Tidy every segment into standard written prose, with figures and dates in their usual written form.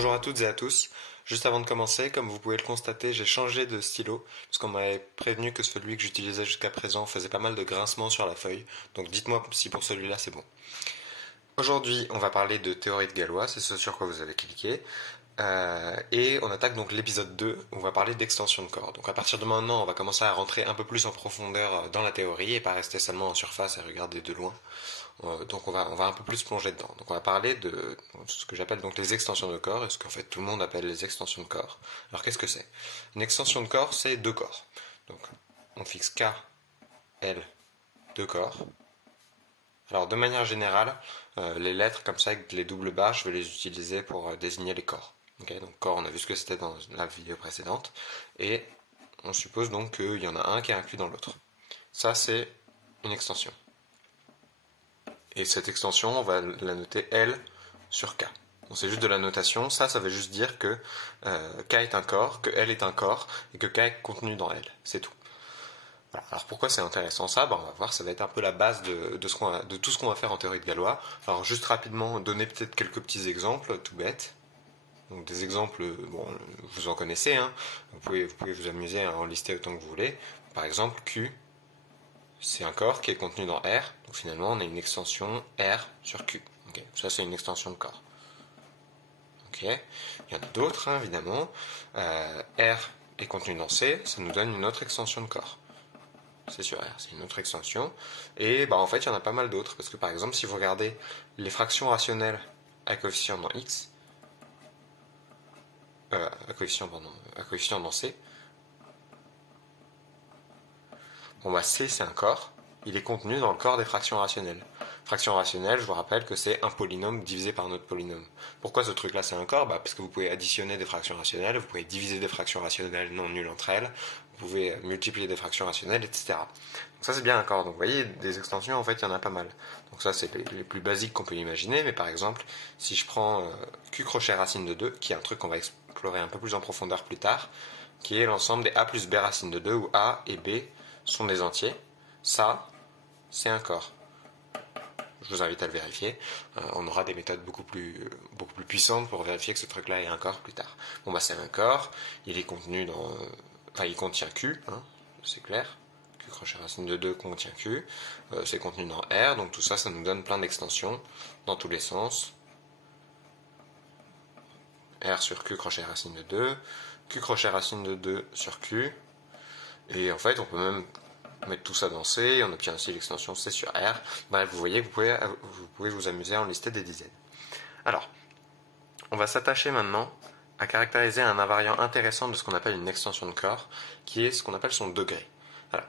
Bonjour à toutes et à tous. Juste avant de commencer, comme vous pouvez le constater, j'ai changé de stylo parce qu'on m'avait prévenu que celui que j'utilisais jusqu'à présent faisait pas mal de grincements sur la feuille. Donc dites-moi si pour celui-là c'est bon. Aujourd'hui, on va parler de théorie de Galois, c'est ce sur quoi vous avez cliqué. Et on attaque donc l'épisode 2 où on va parler d'extension de corps. Donc à partir de maintenant, on va commencer à rentrer un peu plus en profondeur dans la théorie et pas rester seulement en surface et regarder de loin. Donc on va un peu plus plonger dedans. Donc on va parler de ce que j'appelle donc les extensions de corps et ce qu'en fait tout le monde appelle les extensions de corps. Alors qu'est-ce que c'est? Une extension de corps, c'est deux corps. Donc on fixe K, L, deux corps. Alors de manière générale, les lettres comme ça avec les doubles barres, je vais les utiliser pour désigner les corps. Okay, donc corps, on a vu ce que c'était dans la vidéo précédente, et on suppose donc qu'il y en a un qui est inclus dans l'autre. Ça c'est une extension. Et cette extension, on va la noter L sur K. Donc c'est juste de la notation, ça veut juste dire que K est un corps, que L est un corps, et que K est contenu dans L, c'est tout. Voilà. Alors pourquoi c'est intéressant ça? On va voir, ça va être un peu la base de tout ce qu'on va faire en théorie de Galois. Alors juste rapidement, donner peut-être quelques petits exemples, tout bêtes. Donc des exemples, bon, vous en connaissez, hein. Vous pouvez vous amuser à en lister autant que vous voulez. Par exemple, Q, c'est un corps qui est contenu dans R, donc finalement on a une extension R sur Q. Okay. Ça c'est une extension de corps. Okay. Il y en a d'autres, hein, évidemment. R est contenu dans C, ça nous donne une autre extension de corps. C sur R, c'est une autre extension. Et en fait, il y en a pas mal d'autres, parce que par exemple, si vous regardez les fractions rationnelles à coefficient dans X, à coefficient dans C, C c'est un corps, il est contenu dans le corps des fractions rationnelles. Fraction rationnelle, je vous rappelle que c'est un polynôme divisé par un autre polynôme. Pourquoi ce truc-là c'est un corps? Parce que vous pouvez additionner des fractions rationnelles, vous pouvez diviser des fractions rationnelles non nulles entre elles, vous pouvez multiplier des fractions rationnelles, etc. Donc ça c'est bien un corps. Donc vous voyez, des extensions en fait il y en a pas mal. Donc ça c'est les plus basiques qu'on peut imaginer, mais par exemple, si je prends Q crochet racine de 2, qui est un truc qu'on va explorer un peu plus en profondeur plus tard, qui est l'ensemble des A plus B racine de 2, où A et B sont des entiers, ça c'est un corps. Je vous invite à le vérifier. On aura des méthodes beaucoup plus puissantes pour vérifier que ce truc-là est un corps plus tard. C'est un corps, il est contenu dans... il contient Q, hein, c'est clair. Q crochet racine de 2 contient Q. C'est contenu dans R, donc tout ça, ça nous donne plein d'extensions dans tous les sens. R sur Q crochet racine de 2, Q crochet racine de 2 sur Q. Et en fait, on peut même mettre tout ça dans C, et on obtient ainsi l'extension C sur R. Bref, vous voyez, vous pouvez vous amuser à en lister des dizaines. Alors, on va s'attacher maintenant à caractériser un invariant intéressant de ce qu'on appelle une extension de corps, qui est ce qu'on appelle son degré. Alors,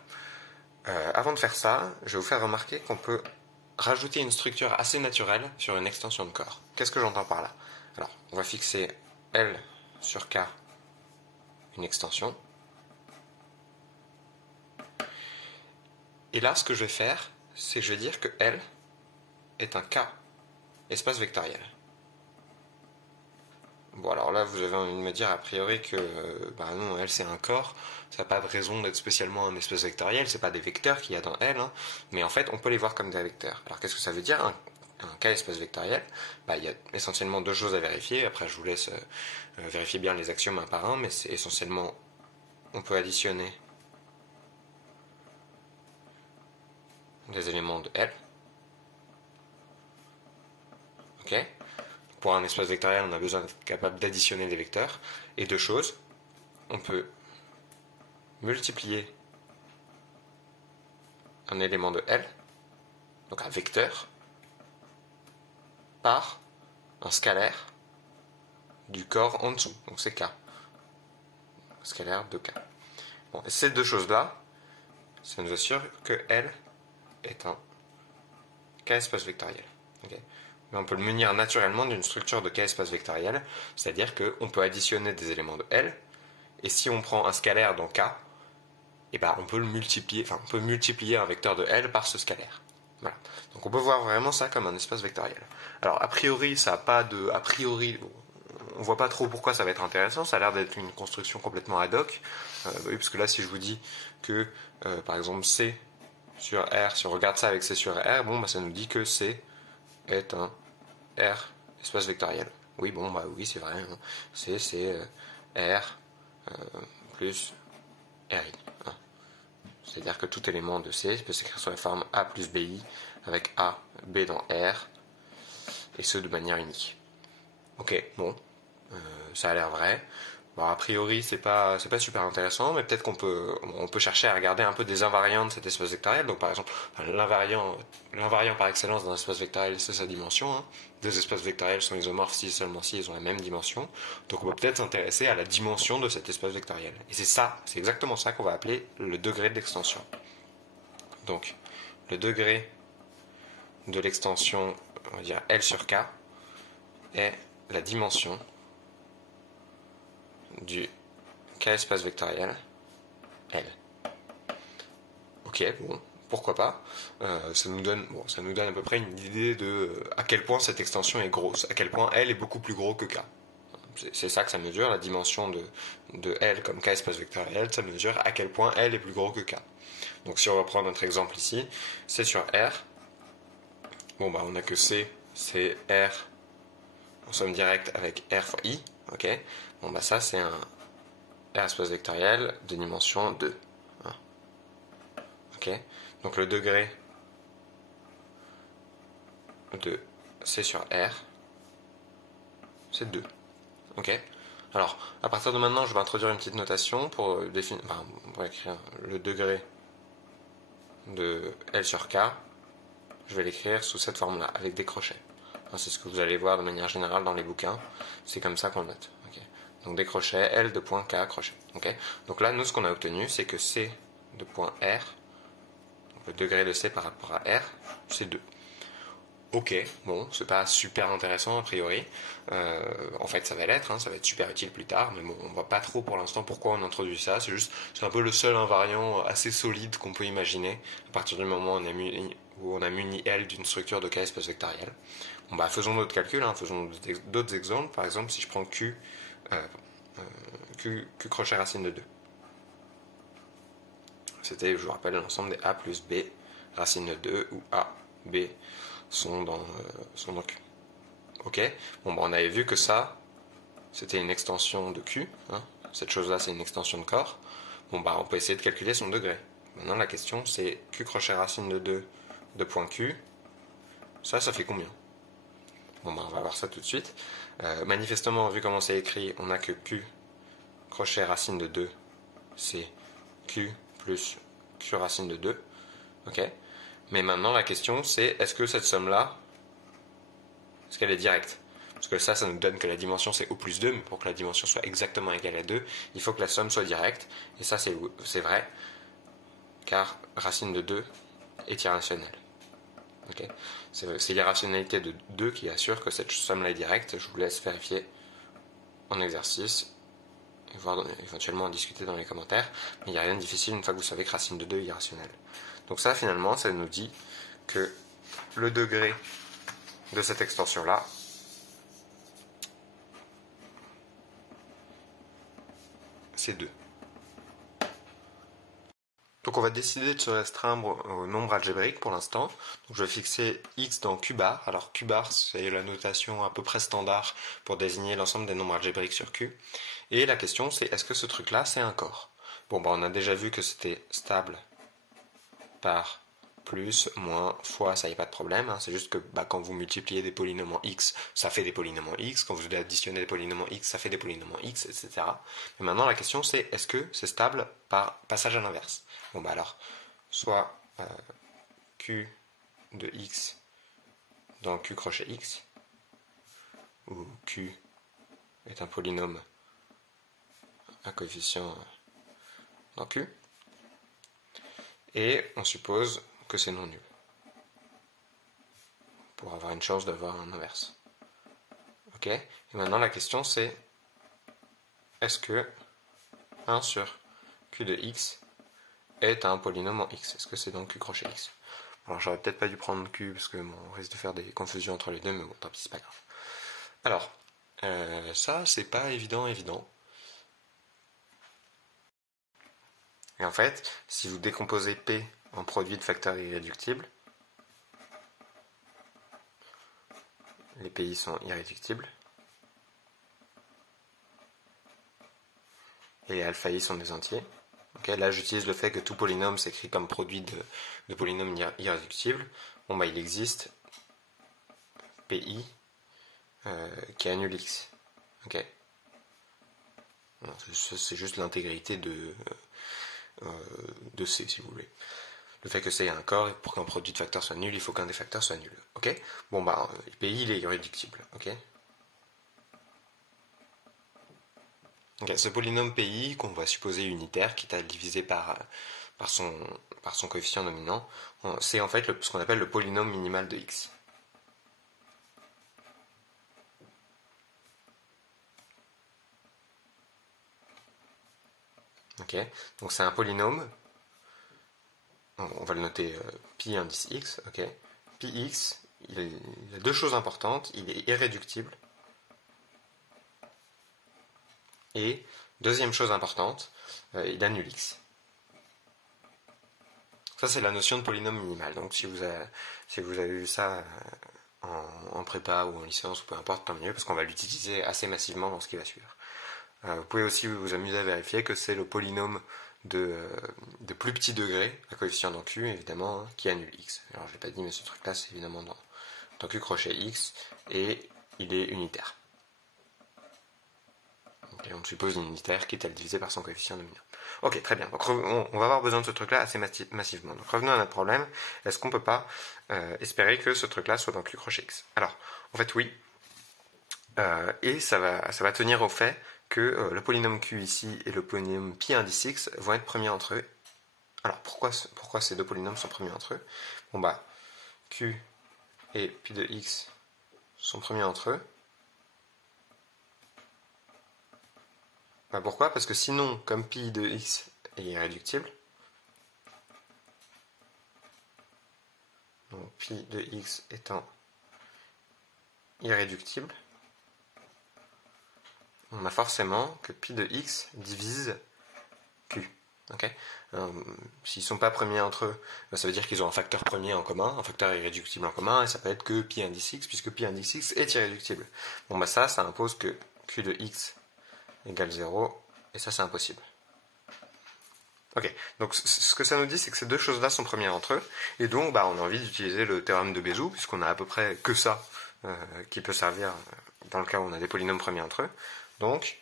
avant de faire ça, je vais vous faire remarquer qu'on peut rajouter une structure assez naturelle sur une extension de corps. Qu'est-ce que j'entends par là? Alors, on va fixer L sur K, une extension. Et là, ce que je vais faire, c'est que je vais dire que L est un K, espace vectoriel. Bon, alors là, vous avez envie de me dire a priori que non, L c'est un corps, ça n'a pas de raison d'être spécialement un espace vectoriel, c'est pas des vecteurs qu'il y a dans L, hein, mais en fait, on peut les voir comme des vecteurs. Alors qu'est-ce que ça veut dire un K espace vectoriel? Il y a essentiellement deux choses à vérifier, après je vous laisse vérifier bien les axiomes un par un, mais c'est essentiellement, on peut additionner des éléments de L. Ok. Pour un espace vectoriel, on a besoin d'être capable d'additionner des vecteurs. Et deux choses, on peut multiplier un élément de L, donc un vecteur, par un scalaire du corps en dessous, donc c'est K. Scalaire de K. Bon, et ces deux choses-là, ça nous assure que L est un K espace vectoriel. Okay. Mais on peut le munir naturellement d'une structure de K espace vectoriel, c'est-à-dire qu'on peut additionner des éléments de L, et si on prend un scalaire dans K, on peut le multiplier, on peut multiplier un vecteur de L par ce scalaire. Voilà. Donc on peut voir vraiment ça comme un espace vectoriel. Alors a priori, ça n'a pas de... A priori, on voit pas trop pourquoi ça va être intéressant, ça a l'air d'être une construction complètement ad hoc, parce que là si je vous dis que, par exemple, C sur R, si on regarde ça avec C sur R, ça nous dit que C est un R espace vectoriel. Oui, bon, bah oui, c'est vrai. Hein. C, c'est R plus RI. Hein. C'est-à-dire que tout élément de C peut s'écrire sous la forme A plus BI avec A, B dans R, et ce de manière unique. Ok, bon, ça a l'air vrai. Bon, a priori, c'est pas super intéressant, mais peut-être on peut chercher à regarder un peu des invariants de cet espace vectoriel. Donc, par exemple, l'invariant par excellence d'un espace vectoriel, c'est sa dimension. Hein. Des espaces vectoriels sont isomorphes si et seulement si ils ont la même dimension. Donc, on peut peut-être s'intéresser à la dimension de cet espace vectoriel. Et c'est exactement ça qu'on va appeler le degré d'extension. Donc, le degré de l'extension, on va dire L sur K, est la dimension du K espace vectoriel L. Ok, bon, pourquoi pas. Ça nous donne à peu près une idée de à quel point cette extension est grosse, à quel point L est beaucoup plus gros que K. C'est ça que ça mesure, la dimension de L comme K espace vectoriel, ça mesure à quel point L est plus gros que K. Donc si on reprend notre exemple ici, C sur R, bon bah on a que C, c'est R en somme directe avec R fois I, ok. Bon bah ça c'est un R espace vectoriel de dimension 2. Hein. Ok. Donc le degré de C sur R, c'est 2. Ok. Alors, à partir de maintenant, je vais introduire une petite notation pour définir, pour écrire le degré de L sur K. Je vais l'écrire sous cette forme-là, avec des crochets. C'est ce que vous allez voir de manière générale dans les bouquins. C'est comme ça qu'on le note. Okay. Donc des crochets, L de point K, crochet. Okay. Donc là, nous, ce qu'on a obtenu, c'est que C de point R, donc le degré de C par rapport à R, c'est 2. Ok, bon, c'est pas super intéressant a priori. En fait, ça va l'être, hein, ça va être super utile plus tard, mais bon, on voit pas trop pour l'instant pourquoi on introduit ça. C'est un peu le seul invariant assez solide qu'on peut imaginer à partir du moment où on a muni L d'une structure de K espace vectoriel. Bon, bah, faisons d'autres calculs, hein, faisons d'autres exemples. Par exemple, si je prends Q crochet racine de 2. C'était, je vous rappelle, l'ensemble des A plus B racine de 2 où A, B sont dans Q. Ok. Bon, bah, on avait vu que ça, c'était une extension de Q. Hein. Cette chose-là, c'est une extension de corps. Bon, bah, on peut essayer de calculer son degré. Maintenant, la question, c'est Q crochet racine de 2 de point Q. Ça fait combien? Bon, bah, on va voir ça tout de suite. Manifestement, vu comment c'est écrit, on a que Q crochet racine de 2, c'est Q plus Q racine de 2. Ok. Mais maintenant, la question, c'est est-ce que cette somme-là, est-ce qu'elle est directe? Parce que ça nous donne que la dimension c'est O plus 2, mais pour que la dimension soit exactement égale à 2, il faut que la somme soit directe. Et ça, c'est vrai, car racine de 2 est irrationnelle. Okay. C'est l'irrationalité de 2 qui assure que cette somme-là est directe. Je vous laisse vérifier en exercice, et voir éventuellement en discuter dans les commentaires. Mais il n'y a rien de difficile une fois que vous savez que racine de 2 est irrationnelle. Donc ça, finalement, ça nous dit que le degré de cette extension-là, c'est 2. Donc on va décider de se restreindre au nombre algébrique pour l'instant. Donc je vais fixer x dans q bar. Alors q bar, c'est la notation à peu près standard pour désigner l'ensemble des nombres algébriques sur q. Et la question c'est est-ce que ce truc-là c'est un corps? Bon, bah on a déjà vu que c'était stable par plus, moins, fois, ça y a pas de problème. Hein. C'est juste que quand vous multipliez des polynômes en x, ça fait des polynômes en x. Quand vous additionnez des polynômes en x, ça fait des polynômes en x, etc. Mais maintenant, la question c'est est-ce que c'est stable par passage à l'inverse? Bon, bah alors, soit q de x dans q crochet x, où q est un polynôme à coefficient dans q, et on suppose que c'est non nul, pour avoir une chance d'avoir un inverse. Ok. Et maintenant la question c'est est-ce que 1 sur q de x est un polynôme en x? Est-ce que c'est donc q crochet x? Alors j'aurais peut-être pas dû prendre q parce que on risque de faire des confusions entre les deux, mais bon, tant pis, c'est pas grave. Alors, ça c'est pas évident. Et en fait, si vous décomposez P en produit de facteurs irréductibles, les PI sont irréductibles, et les alpha i sont des entiers. Okay, là j'utilise le fait que tout polynôme s'écrit comme produit de polynômes irréductibles. Bon bah il existe pi qui annule x. Ok. C'est juste l'intégrité de C si vous voulez. Le fait que C ait un corps, et pour qu'un produit de facteurs soit nul, il faut qu'un des facteurs soit nul. Ok. Bon bah pi il est irréductible. Ok. Okay, ce polynôme pi qu'on va supposer unitaire, quitte à le diviser par son coefficient dominant, c'est en fait ce qu'on appelle le polynôme minimal de x. Ok, donc c'est un polynôme, on va le noter pi indice x, ok. Pi x, il a deux choses importantes, il est irréductible, et deuxième chose importante, il annule x. Ça c'est la notion de polynôme minimal, donc si vous avez vu ça en prépa ou en licence ou peu importe, tant mieux, parce qu'on va l'utiliser assez massivement dans ce qui va suivre. Vous pouvez aussi vous amuser à vérifier que c'est le polynôme de plus petit degré, à coefficient dans Q évidemment, hein, qui annule x. Alors je l'ai pas dit, mais ce truc là c'est évidemment dans Q crochet x, et il est unitaire. Et on suppose unitaire quitte à le diviser par son coefficient dominant. Ok, très bien. Donc on va avoir besoin de ce truc là assez massivement. Donc revenons à notre problème. Est-ce qu'on peut pas espérer que ce truc là soit dans Q crochet x? Alors, en fait oui. Et ça va tenir au fait que le polynôme Q ici et le polynôme pi indice x vont être premiers entre eux. Alors pourquoi ces deux polynômes sont premiers entre eux? Bon bah Q et pi de x sont premiers entre eux. Bah pourquoi? Parce que sinon, comme pi de x est irréductible, donc pi de x étant irréductible, on a forcément que pi de x divise q. Okay, s'ils ne sont pas premiers entre eux, ça veut dire qu'ils ont un facteur premier en commun, un facteur irréductible en commun, et ça peut être que pi indice x, puisque pi indice x est irréductible. Bon bah ça impose que q de x égale 0, et ça c'est impossible. Ok, donc ce que ça nous dit, c'est que ces deux choses-là sont premières entre eux, et donc bah, on a envie d'utiliser le théorème de Bézout, puisqu'on a à peu près que ça qui peut servir dans le cas où on a des polynômes premiers entre eux. Donc,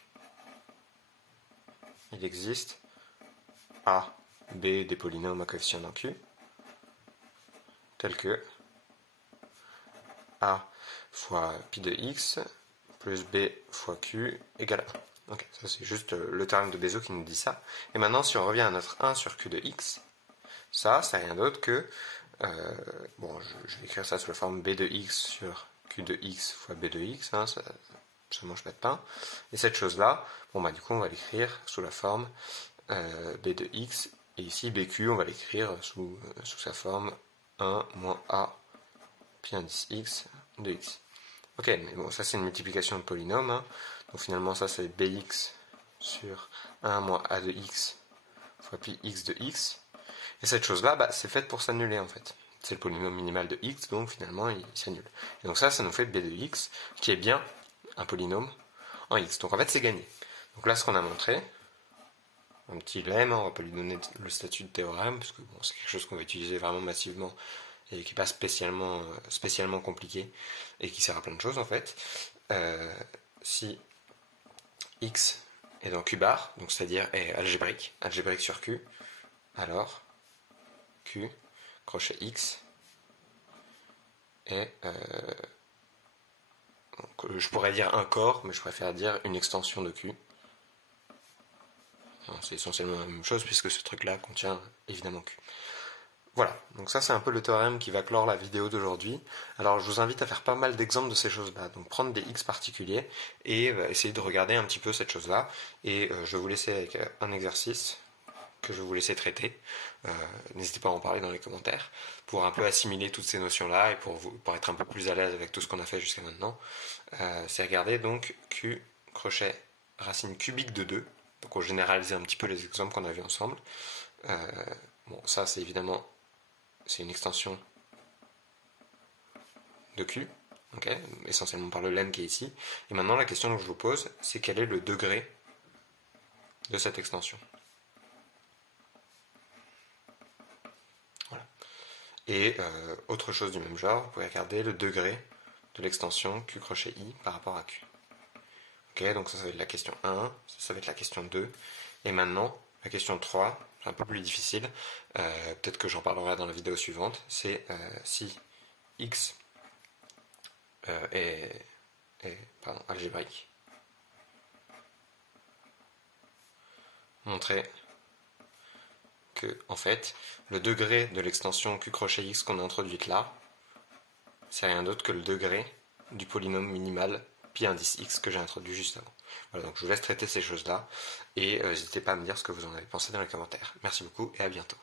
il existe A, B des polynômes à coefficient dans Q, tels que A fois pi de x plus B fois Q égale 1. Ok, ça c'est juste le théorème de Bézout qui nous dit ça. Et maintenant, si on revient à notre 1 sur Q de x, ça c'est rien d'autre que, bon, je vais écrire ça sous la forme B de x sur Q de x fois B de x, hein, ça mange pas de pain. Et cette chose-là, bon bah du coup on va l'écrire sous la forme B de x, et ici BQ on va l'écrire sous sa forme 1 moins A pi indice x de x. Ok, mais bon, ça c'est une multiplication de polynômes, hein. Donc finalement ça c'est bx sur 1 moins a de x fois pi x de x. Et cette chose-là, bah, c'est faite pour s'annuler en fait. C'est le polynôme minimal de x, donc finalement il s'annule. Et donc ça nous fait b de x, qui est bien un polynôme en x. Donc en fait c'est gagné. Donc là ce qu'on a montré, un petit lemme, on va pas lui donner le statut de théorème, parce que bon, c'est quelque chose qu'on va utiliser vraiment massivement, et qui n'est pas spécialement compliqué, et qui sert à plein de choses en fait. Si x est dans Q bar, donc c'est-à-dire est algébrique sur Q, alors Q, crochet x, est, je pourrais dire un corps, mais je préfère dire une extension de Q. C'est essentiellement la même chose, puisque ce truc-là contient évidemment Q. Voilà, donc ça c'est un peu le théorème qui va clore la vidéo d'aujourd'hui. Alors je vous invite à faire pas mal d'exemples de ces choses-là, donc prendre des x particuliers et essayer de regarder un petit peu cette chose-là. Et je vais vous laisser avec un exercice que je vais vous laisser traiter. N'hésitez pas à en parler dans les commentaires pour un peu assimiler toutes ces notions-là et pour être un peu plus à l'aise avec tout ce qu'on a fait jusqu'à maintenant. C'est regarder donc Q, crochet, racine cubique de 2. Donc on généralise un petit peu les exemples qu'on a vus ensemble. Bon, ça c'est évidemment c'est une extension de Q, okay, essentiellement par le lemme qui est ici. Et maintenant la question que je vous pose, c'est quel est le degré de cette extension. Voilà. Et autre chose du même genre, vous pouvez regarder le degré de l'extension Q crochet I par rapport à Q. Ok, donc ça va être la question 1, ça va être la question 2. Et maintenant, la question 3, c'est un peu plus difficile, peut-être que j'en parlerai dans la vidéo suivante, c'est si X est algébrique. Montrer que, en fait, le degré de l'extension Q crochet X qu'on a introduite là, c'est rien d'autre que le degré du polynôme minimal pi indice X que j'ai introduit juste avant. Voilà, donc je vous laisse traiter ces choses-là, et n'hésitez pas à me dire ce que vous en avez pensé dans les commentaires. Merci beaucoup, et à bientôt.